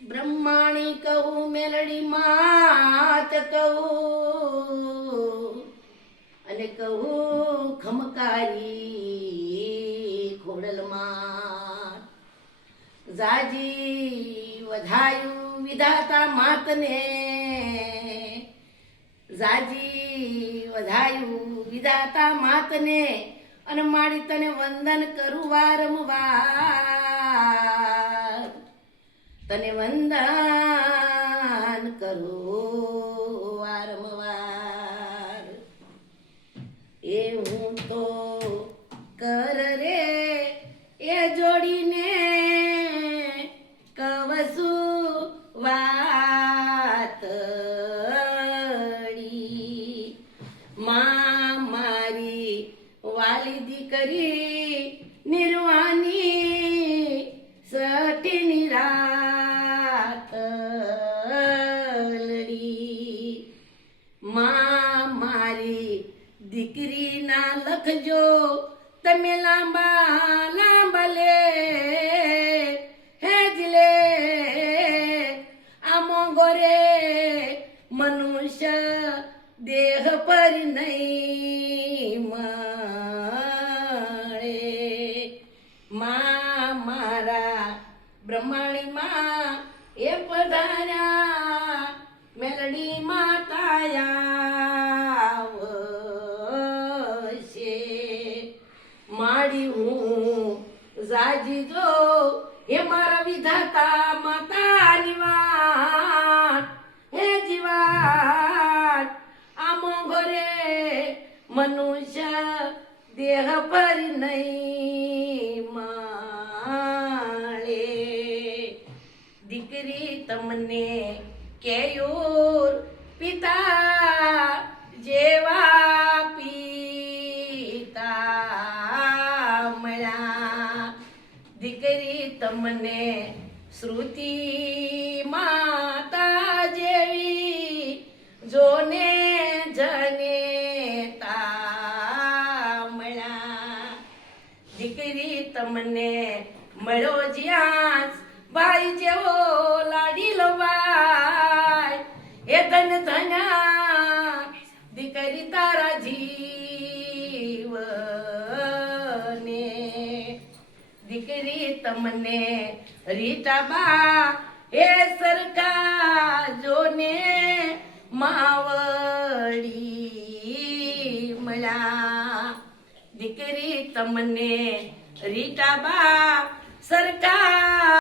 બ્રહ્માણી કહું મેલડી માત કહું અને કહું ખમકારી ખોડલમાં જાજી વધાયું વિધાતા માતને જાજી વધાયું વિધાતા માતને અને માડી તને વંદન કરું વારંવાર તને વંદન કરું વારંવાર એ હું તો કર રે એ જોડીને કવસુ વાતડી માં મારી વાલી દીકરી નિર્વાની સઠીની રાતડી માં મારી દીકરી ના લખજો તમે લાંબા લાંબા લે હેજલે આ મોંઘોરે મનુષ્ય દેહ પર નહીં મળે માં મારા બ્રહ્માણી માં એ પધાર્યા મેલડી માતાયા માડી હું જાજી જો હે મારા વિધાતા માતાની વાત હે જીવાત આ મોંઘોરે મનુષ્ય દેહ પર નહીં મળે દીકરી તમને કેયોર પિતા જેવા દીકરી તમને શ્રુતિ માતા જેવી જોને જને મળ્યા દીકરી તમને મળ્યો જ્યાં ભાઈ જેવો લાડીલો ભાઈ એ ધન ધના દીકરી તારા જીવને દીકરી તમને રીટાબા એ સરખા જોને માવડી મળ્યા દીકરી તમને રીટાબા સરખા